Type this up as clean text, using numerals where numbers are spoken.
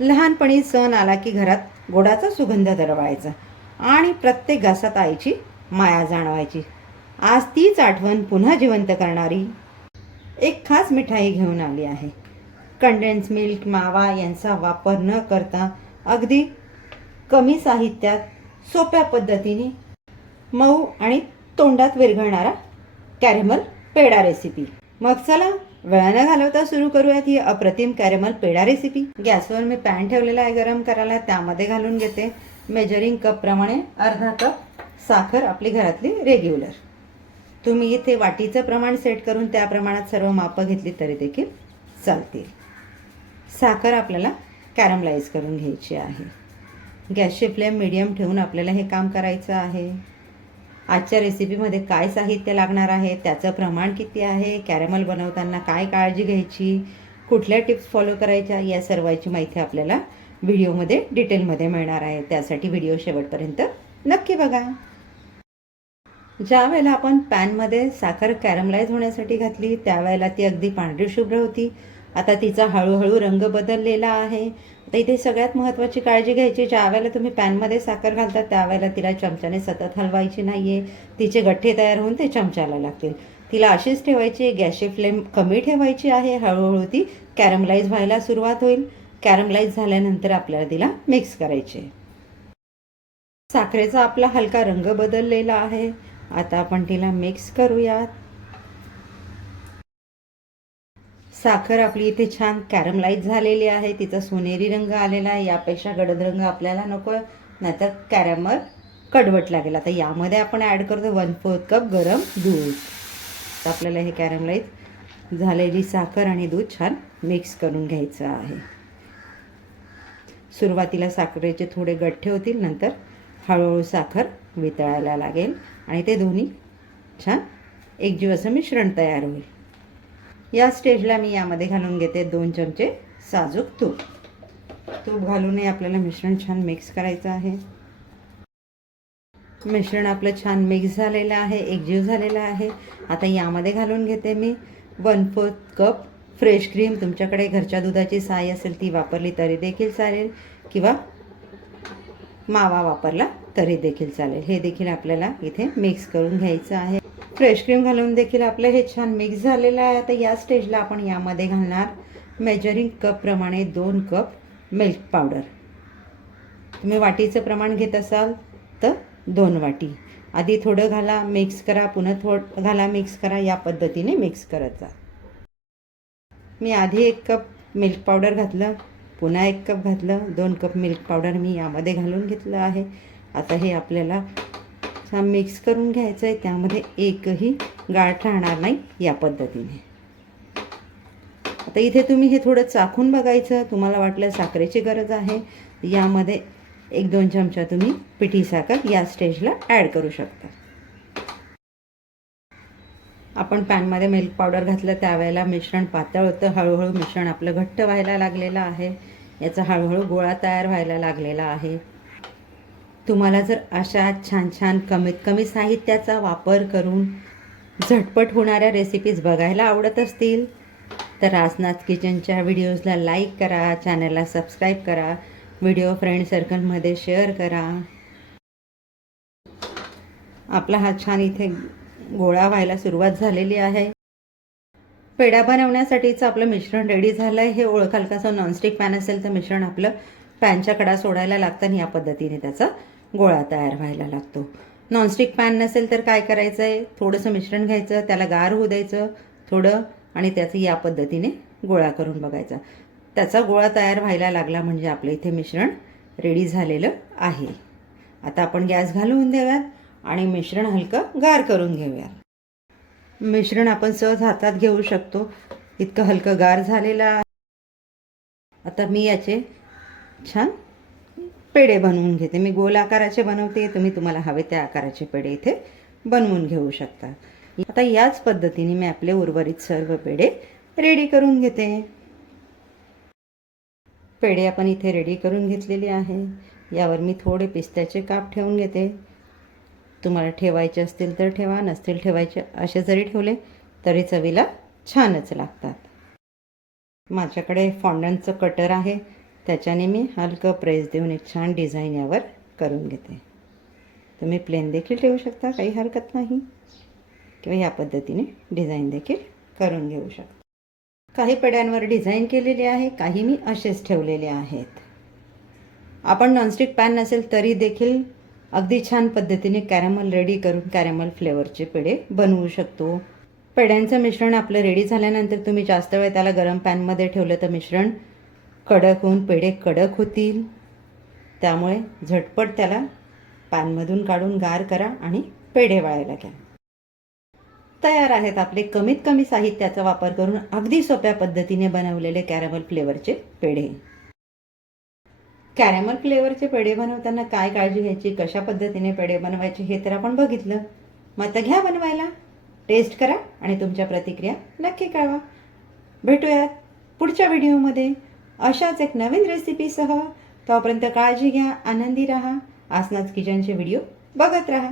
लहानपणी सण आला की घरात गोडाचा सुगंध दरवळायचा आणि प्रत्येक घासात आईची माया जाणवायची. आज तीच आठवण पुन्हा जिवंत करणारी एक खास मिठाई घेऊन आली आहे. कंडेन्स मिल्क, मावा यांचा वापर न करता अगदी कमी साहित्यात सोप्या पद्धतीने मऊ आणि तोंडात विरघळणारा कॅरेमल पेढा रेसिपी. मग चला वेळ न घालवता सुरू करूयात ही अप्रतिम कॅरेमल पेढा रेसिपी. गॅसवर मी पॅन ठेवलेला आहे गरम करायला. त्यामध्ये घालून घेते मेजरिंग कप प्रमाणे अर्धा कप साखर, आपली घरातली रेग्युलर. तुम्ही इथे वाटीचं प्रमाण सेट करून त्या प्रमाणात सर्व मापं घेतली तरी देखील चालतील. साखर आपल्याला कॅरमलाइज करून घ्यायची आहे. गॅसची फ्लेम मीडियम ठेवून आपल्याला हे काम करायचं आहे. आजच्या रेसिपीमध्ये काय साहित्य लागणार आहे, त्याचं प्रमाण किती आहे, कॅरेमल बनवताना काय काळजी घ्यायची, कुठल्या टिप्स फॉलो करायच्या, या सर्वांची माहिती आपल्याला व्हिडिओमध्ये डिटेलमध्ये मिळणार आहे. त्यासाठी व्हिडिओ शेवटपर्यंत नक्की बघा. ज्या वेळेला आपण पॅनमध्ये साखर कॅरमलाइज होण्यासाठी घातली त्यावेळेला ती अगदी पांढरी शुभ्र होती. आता तिचा हळूहळू रंग बदललेला आहे. आता इथे सगळ्यात महत्त्वाची काळजी घ्यायची, ज्या वेळेला तुम्ही पॅनमध्ये साखर घालता त्यावेळेला तिला चमच्याने सतत हलवायची नाही आहे. तिचे गठ्ठे तयार होऊन ते चमच्याला लागतील. तिला अशीच ठेवायची. गॅसची फ्लेम कमी ठेवायची आहे. हळूहळू ती कॅरमलाइज व्हायला सुरुवात होईल. कॅरमलाइज झाल्यानंतर आपल्याला तिला मिक्स करायचे. साखरेचा आपला हलका रंग बदललेला आहे. आता आपण तिला मिक्स करूयात. साखर आपली इथे छान कॅरमलाइज झालेली आहे. तिचा सोनेरी रंग आलेला आहे. यापेक्षा गडद रंग आपल्याला नको, नाहीतर कॅरमल कडवट लागेल. आता यामध्ये आपण ॲड करतो 1/4 कप गरम दूध. तर आपल्याला हे कॅरमलाइज झालेली साखर आणि दूध छान मिक्स करून घ्यायचं आहे. सुरुवातीला साखरेचे थोडे गठ्ठे होतील, नंतर हळूहळू साखर वितळायला लागेल आणि ते दोन्ही छान एकजीव असं मिश्रण तयार होईल. या स्टेजला मी यामध्ये घालून घेते 2 चमचे साजूक तूप. तूप घालूनही आपल्याला मिश्रण छान मिक्स करायचं आहे. मिश्रण आपलं छान मिक्स झालेलं आहे, एकजीव झालेलं आहे. आता यामध्ये घालून घेते मी 1/4 कप फ्रेश क्रीम. तुमच्याकडे घरच्या दुधाची साय असेल ती वापरली तरी देखील चालेल, किंवा मावा वापरला तरी देखील चालेल. हे देखील आपल्याला इथे मिक्स करून घ्यायचं आहे. फ्रेश क्रीम घालून देखील आपलं हे छान मिक्स झालेलं आहे. तर या स्टेजला आपण यामध्ये घालणार मेजरिंग कप प्रमाणे 2 कप मिल्क पावडर. तुम्ही वाटीचं प्रमाण घेत असाल तर 2 वाटी. आधी थोडं घाला, मिक्स करा, पुन्हा थोडं घाला, मिक्स करा. या पद्धतीने मिक्स करत जा. मी आधी 1 कप मिल्क पावडर घातलं, पुन्हा 1 कप घातलं, 2 कप मिल्क पावडर मी यामध्ये घालून घेतलं आहे. आता हे आपल्याला छान मिक्स करून घ्यायचं आहे. त्यामध्ये एकही गाठ राहणार नाही या पद्धतीने. आता इथे तुम्ही हे थोडं चाखून बघायचं. तुम्हाला वाटलं साखरेची गरज आहे, यामध्ये 1-2 चमचा तुम्ही पिठी साखर या स्टेजला ॲड करू शकता. आपण पॅनमध्ये मिल्क पावडर घातलं त्यावेळेला मिश्रण पातळ होतं. हळूहळू मिश्रण आपलं घट्ट व्हायला लागलेलं आहे. याचा हळूहळू गोळा तयार व्हायला लागलेला आहे. तुम्हाला जर अशा छान छान कमीत कमी साहित्याचा वापर करून झटपट होणाऱ्या रेसिपीज बघायला आवडत असतील तर राजनाथ किचनच्या व्हिडिओजला लाईक करा, चॅनलला सबस्क्राईब करा, व्हिडिओ फ्रेंड सर्कलमध्ये शेअर करा. आपला हा छान इथे गोळा व्हायला सुरुवात झालेली आहे. पेढा बनवण्यासाठीचं आपलं मिश्रण रेडी झालं आहे. हे ओळखाल कसं, नॉनस्टिक पॅन असेल तर मिश्रण आपलं पॅनच्या कडा सोडायला लागतं आणि या पद्धतीने त्याचा गोळा तयार व्हायला लागतो. नॉनस्टिक पॅन नसेल तर काय करायचं आहे, थोडंसं मिश्रण घ्यायचं, त्याला गार होऊ द्यायचं थोडं, आणि त्याचं या पद्धतीने गोळा करून बघायचा. त्याचा गोळा तयार व्हायला लागला म्हणजे आपलं इथे मिश्रण रेडी झालेलं आहे. आता आपण गॅस घालवून देऊयात आणि मिश्रण हलकं गार करून घेऊयात. मिश्रण आपण सहज हातात घेऊ शकतो, इतकं हलकं गार झालेलं आहे. आता मी याचे छान पेढे बनवून घेते. मी गोल आकाराचे बनवते, तुम्हाला हवे त्या आकाराचे पेढे इथे बनवून घेऊ शकता. आता याच पद्धतीने मी आपले उर्वरित सर्व पेढे रेडी करून घेते. पेढे आपण इथे रेडी करून घेतलेले आहे. यावर मी थोडे पिस्त्याचे काप ठेवून घेते. तुम्हाला ठेवायचे असतील तर ठेवा, नसतील ठेवायचे असे जरी ठेवले तरी चवीला छानच लागतात. माझ्याकडे फॉन्डंटचं कटर आहे, त्याच्याने मी हलकं प्रेस देऊन एक छान डिझाईन यावर करून घेते. तुम्ही प्लेन देखील ठेवू शकता, काही हरकत नाही, किंवा या पद्धतीने डिझाईन देखील करून घेऊ शकता. काही पेड्यांवर डिझाईन केलेली आहे, काही मी असेच ठेवलेले आहेत. आपण नॉनस्टिक पॅन नसेल तरी देखील अगदी छान पद्धतीने कॅरमल रेडी करून कॅरमल फ्लेवरचे पेढे बनवू शकतो. पेढ्यांचं मिश्रण आपलं रेडी झाल्यानंतर तुम्ही जास्त वेळ त्याला गरम पॅनमध्ये ठेवलं तर मिश्रण कडक होऊन पेढे कडक होतील. त्यामुळे झटपट त्याला पॅनमधून काढून गार करा आणि पेढे वाळायला घ्या. तयार आहेत आपले कमीत कमी साहित्याचा वापर करून अगदी सोप्या पद्धतीने बनवलेले कॅरमल फ्लेवरचे पेढे. कॅरमल फ्लेवरचे पेढे बनवताना काय काळजी घ्यायची, कशा पद्धतीने पेढे बनवायचे हे तर आपण बघितलं. मग आता घ्या बनवायला, टेस्ट करा आणि तुमच्या प्रतिक्रिया नक्की कळवा. भेटूयात पुढच्या व्हिडिओमध्ये अशाच एक नवीन रेसिपीसह. तोपर्यंत काळजी घ्या, आनंदी राहा. आसनाज किचनचे व्हिडिओ बघत राहा.